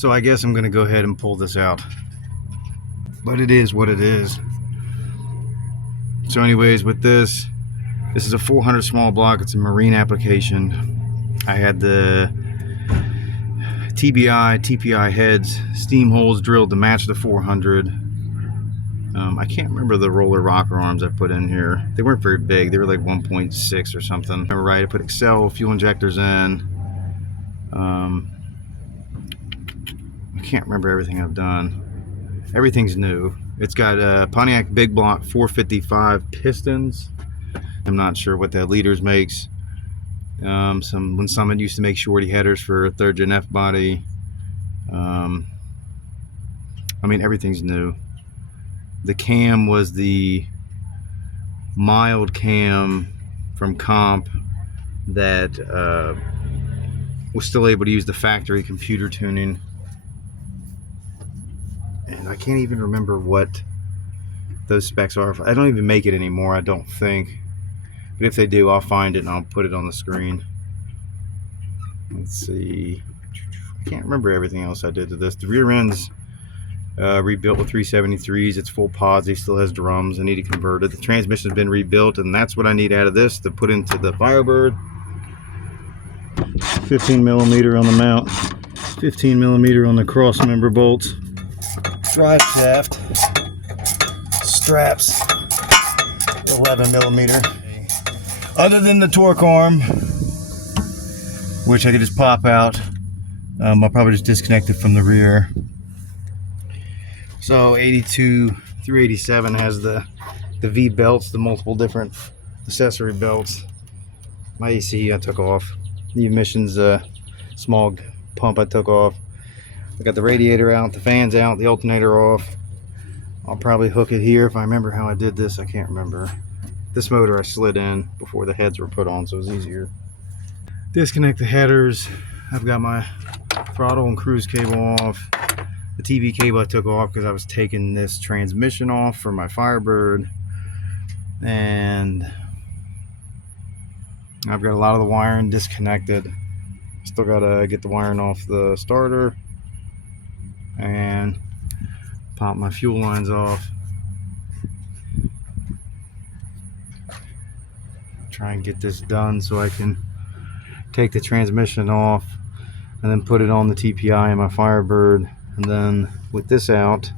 So I guess I'm going to go ahead and pull this out. But it is what it is. So anyways, with this is a 400 small block. It's a marine application. I had the TPI heads, steam holes drilled to match the 400. I can't remember the roller rocker arms I put in here. They weren't very big. They were like 1.6 or something. Remember right? I put Accel fuel injectors in. I can't remember everything I've done. Everything's new. It's got Pontiac big block 455 pistons. I'm not sure what that liters makes. When Summit used to make shorty headers for 3rd Gen F body. I mean, everything's new. The cam was the mild cam from Comp that was still able to use the factory computer tuning. And I can't even remember what those specs are. I don't even make it anymore, I don't think. But if they do, I'll find it and I'll put it on the screen. Let's see. I can't remember everything else I did to this. The rear end's rebuilt with 373s. It's full posi, still has drums. I need to convert it. The transmission's been rebuilt, and that's what I need out of this to put into the Firebird. 15 millimeter on the mount, 15 millimeter on the cross member bolts. Drive shaft straps, 11 millimeter. Other than the torque arm, which I could just pop out, I'll probably just disconnect it from the rear. So 82 through 87 has the V belts, the multiple different accessory belts. My AC I took off. The emissions small pump I took off. I got the radiator out, the fans out, the alternator off. I'll probably hook it here if I remember how I did this. I can't remember. This motor I slid in before the heads were put on, so it was easier. Disconnect the headers. I've got my throttle and cruise cable off. The TV cable I took off because I was taking this transmission off for my Firebird. And I've got a lot of the wiring disconnected. Still got to get the wiring off the starter and pop my fuel lines off. Try and get this done so I can take the transmission off and then put it on the TPI in my Firebird. And then with this out,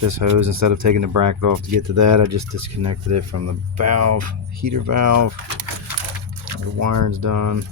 this hose, instead of taking the bracket off to get to that, I just disconnected it from the valve, heater valve. The wiring's done.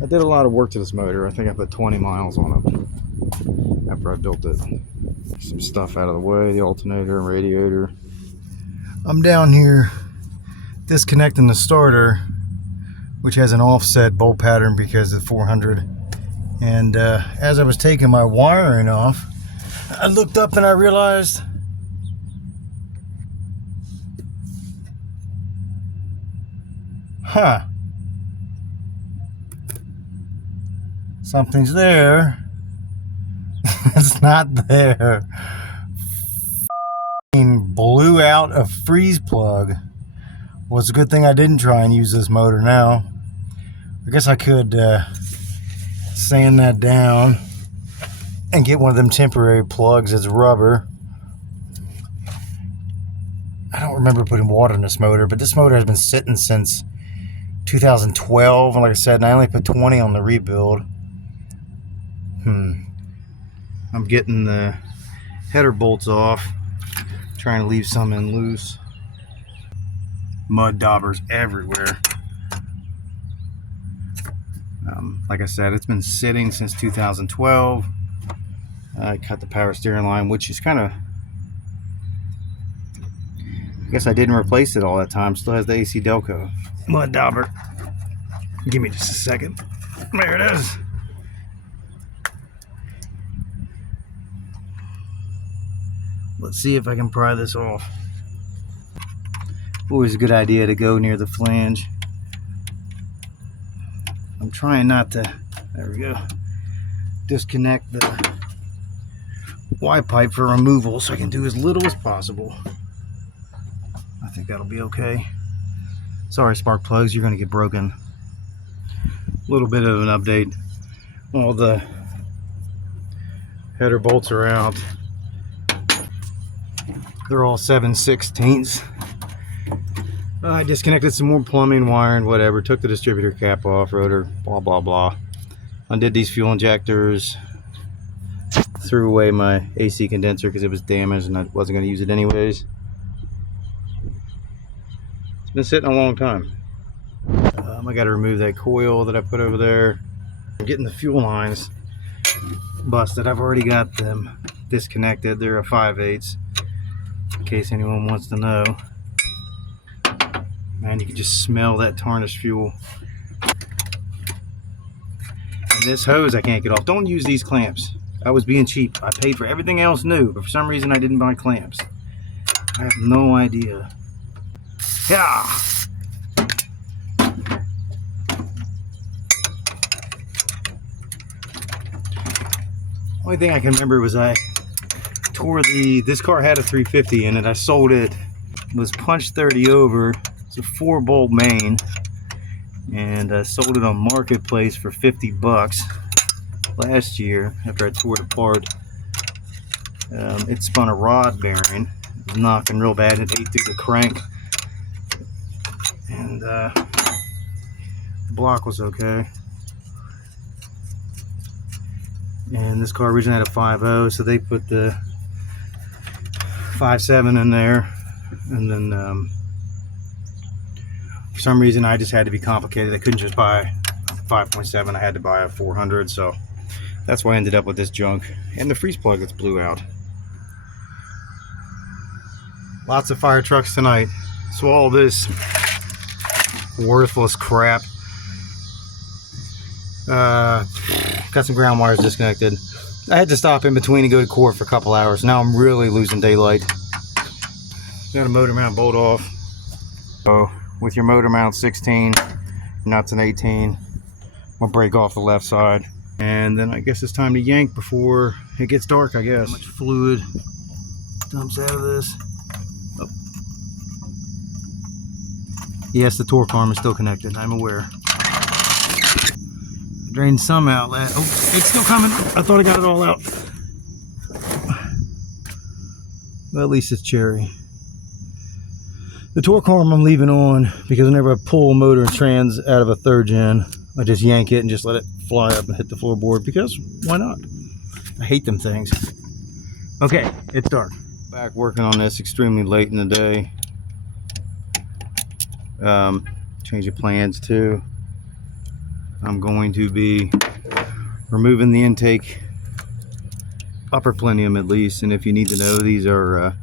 I did a lot of work to this motor. I think I put 20 miles on it after I built it. Some stuff out of the way, the alternator and radiator. I'm down here disconnecting the starter, which has an offset bolt pattern because of the 400. And as I was taking my wiring off, I looked up and I realized something's there. It's not there. Blew out a freeze plug. Well, it's a good thing I didn't try and use this motor now. I guess I could sand that down and get one of them temporary plugs. It's rubber. I don't remember putting water in this motor, but this motor has been sitting since 2012, and like I said, and I only put 20 on the rebuild. I'm getting the header bolts off, trying to leave some in loose. Mud daubers everywhere. Like I said, it's been sitting since 2012. I cut the power steering line, which is kind of, I guess I didn't replace it all that time. Still has the AC Delco. Mud dauber. Give me just a second. There it is. Let's see if I can pry this off. Always a good idea to go near the flange. I'm trying not to, there we go, disconnect the Y pipe for removal so I can do as little as possible. I think that'll be okay. Sorry, spark plugs, you're going to get broken. A little bit of an update. All the Header bolts are out. They're all 7/16. I disconnected some more plumbing wire and whatever. Took the distributor cap off, rotor, blah blah blah. Undid these fuel injectors. Threw away my AC condenser because it was damaged and I wasn't going to use it anyways. It's been sitting a long time. I got to remove that coil that I put over there. I'm getting the fuel lines busted. I've already got them disconnected. They're a 5/8, in case anyone wants to know. Man, you can just smell that tarnished fuel. And this hose I can't get off. Don't use these clamps. I was being cheap. I paid for everything else new, but for some reason I didn't buy clamps. I have no idea. Yeah. Only thing I can remember was I tore this car had a 350 in it. I sold it. It was punched 30 over. It's a 4-bolt main, and I sold it on Marketplace for 50 bucks last year after I tore it apart. It spun a rod bearing. It was knocking real bad. It ate through the crank, and the block was okay. And this car originally had a 5.0, so they put the 5.7 in there, and then for some reason I just had to be complicated. I couldn't just buy a 5.7. I had to buy a 400, so that's why I ended up with this junk and the freeze plug that's blew out. Lots of fire trucks tonight, so all this worthless crap. Got some ground wires disconnected. I had to stop in between and go to court for a couple hours. Now I'm really losing daylight. Got a motor mount bolt off. So with your motor mount 16, nuts an 18, I'll break off the left side. And then I guess it's time to yank before it gets dark, I guess. How much fluid dumps out of this? Oh. Yes, the torque arm is still connected, I'm aware. Drained some outlet. Oh, it's still coming. I thought I got it all out. Well, at least it's cherry. The torque arm I'm leaving on because whenever I pull a motor and trans out of a 3rd gen, I just yank it and just let it fly up and hit the floorboard, because why not? I hate them things. Okay, it's dark. Back working on this extremely late in the day. Change of plans too. I'm going to be removing the intake, upper plenum at least, and if you need to know, these are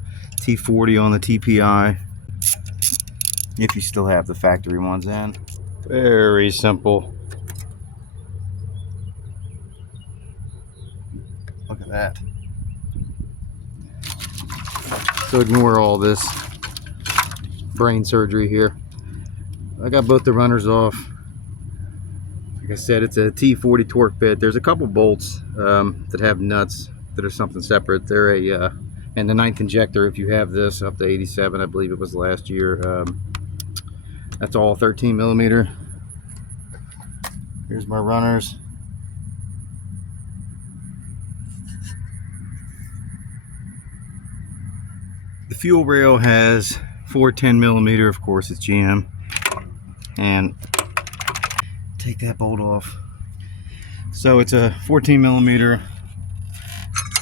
T40 on the TPI, if you still have the factory ones in. Very simple. Look at that. So ignore all this brain surgery here. I got both the runners off. Like I said, it's a T40 torque bit. There's a couple bolts that have nuts that are something separate. They're a and the 9th injector, if you have this, up to 87, I believe it was last year. That's all 13 millimeter. Here's my runners. The fuel rail has 4 10 millimeter, of course it's GM, and take that bolt off. So it's a 14 millimeter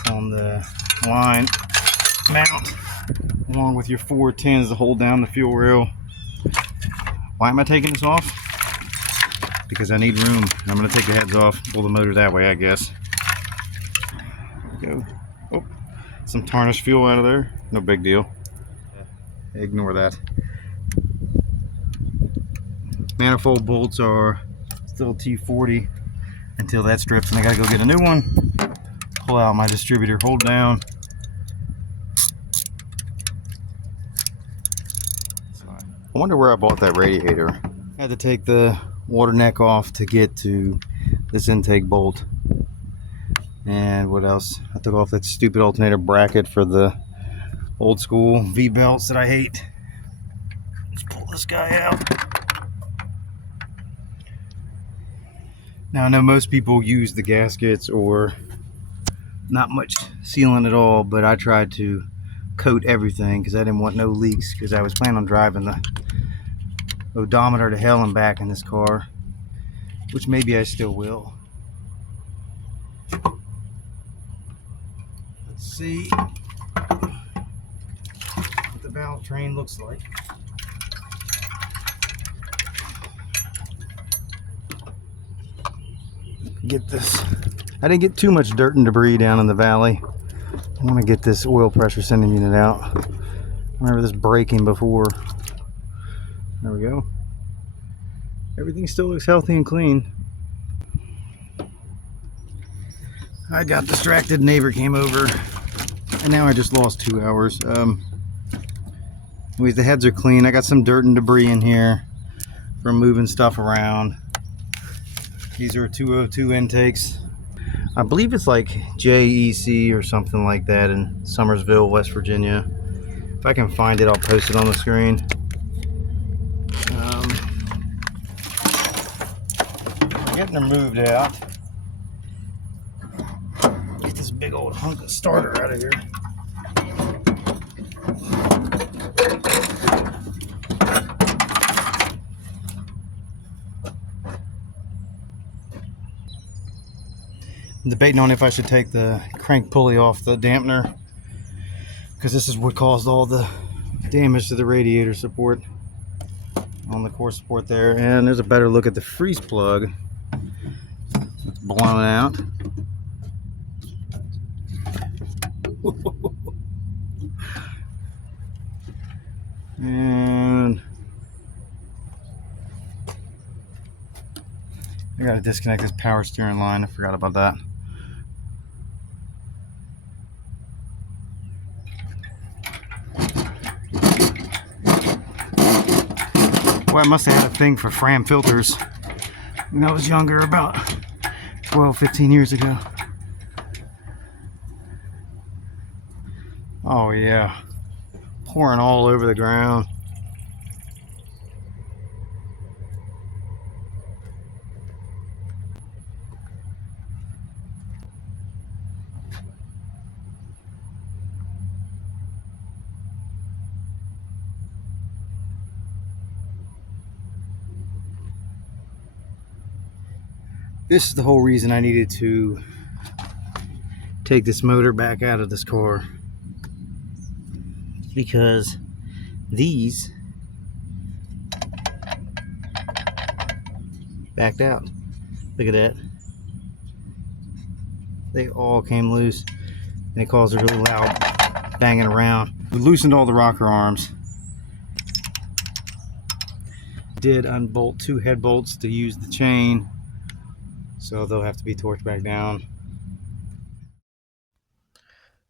on the line mount, along with your 4 10s to hold down the fuel rail. Why am I taking this off? Because I need room. I'm going to take the heads off, pull the motor that way, I guess. Go. Oh, some tarnished fuel out of there. No big deal. Ignore that. Manifold bolts are still T40 until that strips, and I gotta go get a new one. Pull out my distributor, hold down. I wonder where I bought that radiator. I had to take the water neck off to get to this intake bolt. And what else? I took off that stupid alternator bracket for the old school V-belts that I hate. Let's pull this guy out. Now I know most people use the gaskets or not much sealant at all, but I tried to coat everything because I didn't want no leaks, because I was planning on driving the odometer to hell and back in this car, which maybe I still will. Let's see what the valve train looks like. Get this. I didn't get too much dirt and debris down in the valley. I want to get this oil pressure sending unit out. I remember this breaking before. There we go. Everything still looks healthy and clean. I got distracted, neighbor came over, and now I just lost 2 hours. Anyways, the heads are clean. I got some dirt and debris in here from moving stuff around. These are 202 intakes. I believe it's like JEC or something like that in Summersville, West Virginia. If I can find it, I'll post it on the screen. Getting her moved out. Get this big old hunk of starter out of here. I'm debating on if I should take the crank pulley off the dampener, because this is what caused all the damage to the radiator support on the core support there. And there's a better look at the freeze plug. It's blown out. And I gotta disconnect this power steering line. I forgot about that. Well, I must have had a thing for Fram filters when I was younger, about 12, 15 years ago. Oh yeah, pouring all over the ground. This is the whole reason I needed to take this motor back out of this car, because these backed out. Look at that. They all came loose, and it caused a really loud banging around. We loosened all the rocker arms. Did unbolt 2 head bolts to use the chain, so they'll have to be torqued back down.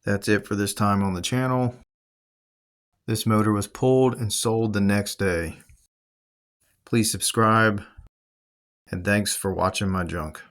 That's it for this time on the channel. This motor was pulled and sold the next day. Please subscribe, and thanks for watching my junk.